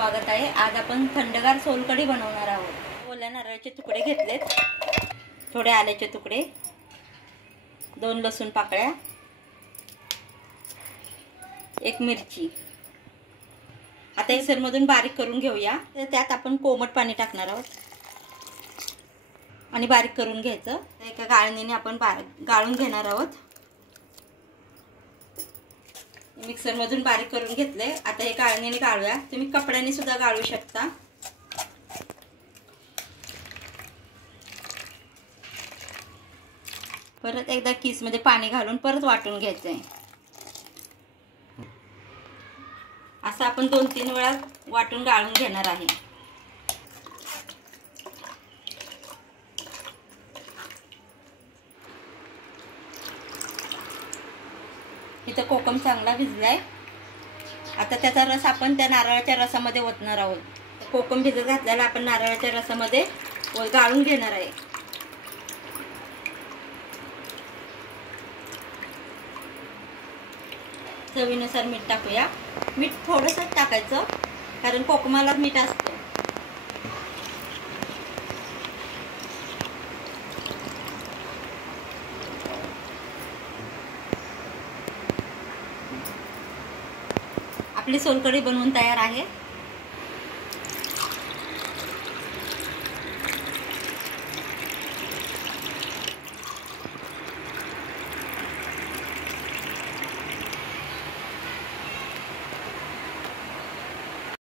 स्वागत आहे। आज आपण थंडगार सोलकढी बनवणार आहोत। ओल्या नारळाचे तुकडे घेतलेत, थोडे आल्याचे तुकडे, 2 लसूण पाकळ्या, 1 मिरची। आता मिक्सरमधून बारीक करून घेऊया। त्यात आपण कोमट पाणी टाकणार आहोत आणि बारीक करून घ्यायचं। एका गाळणीने आपण गाळून घेणार आहोत। मिक्सर मधून बारीक करून घेतले। आता हे गाळणीने गाळूया। तुम्ही कपड्याने सुद्धा गाळू शकता। परत एकदा किस मध्ये पाणी घालून परत वाटून घ्यायचंय। असं आपण 2-3 वेळा वाटून गाळून घेणार आहे। इथं कोकम चांगला भिजलाय। आता त्याचा रस आपण त्या नारळाच्या रसामध्ये ओतणार आहोत। कोकम भिजत घातलेला आपण नारळाच्या रसामध्ये गाळून घेणार आहे। चवीनुसार मीठ टाकूया। मीठ थोडंसं टाकायचं, कारण कोकमाला मीठ असतं। आपली सोलकढी बनवून तयार आहे।